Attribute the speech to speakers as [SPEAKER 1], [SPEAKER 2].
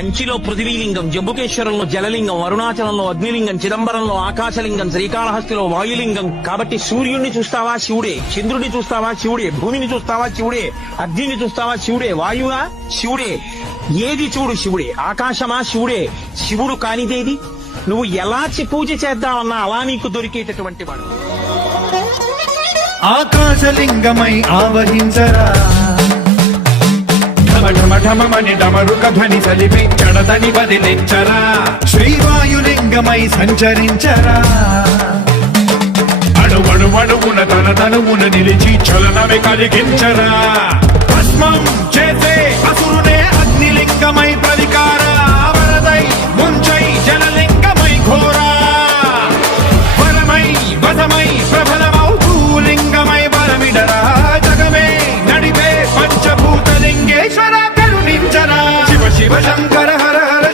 [SPEAKER 1] కంచిలో పృథివీలింగం జంబుకేశ్వరంలో జలలింగం అరుణాచలంలో అగ్నిలింగం చిదంబరంలో ఆకాశలింగం శ్రీకాళహస్తిలో వాయులింగం. కాబట్టి సూర్యుడిని చూస్తావా శివుడే? చంద్రుడిని చూస్తావా శివుడే? భూమిని చూస్తావా శివుడే? అగ్నిని చూస్తావా శివుడే? వాయువా శివుడే? ఏది చూడు శివుడే? ఆకాశమా శివుడే? శివుడు కానిదేది? నువ్వు ఎలా చి- పూజ చేద్దామన్నా అలా నీకు దొరికేటటువంటి వాడు.
[SPEAKER 2] ఆకాశలింగమై ఆవహించరా?
[SPEAKER 3] ఢమ డమరుక ధ్వని సలిపి జడదని బదిలించరా
[SPEAKER 2] శ్రీవాయులింగమై సంచరించరా.
[SPEAKER 3] అడువడువడువున తన తనువున నిలిచి చలనమే కలిగించరా.
[SPEAKER 2] భస్మం శివశంకర్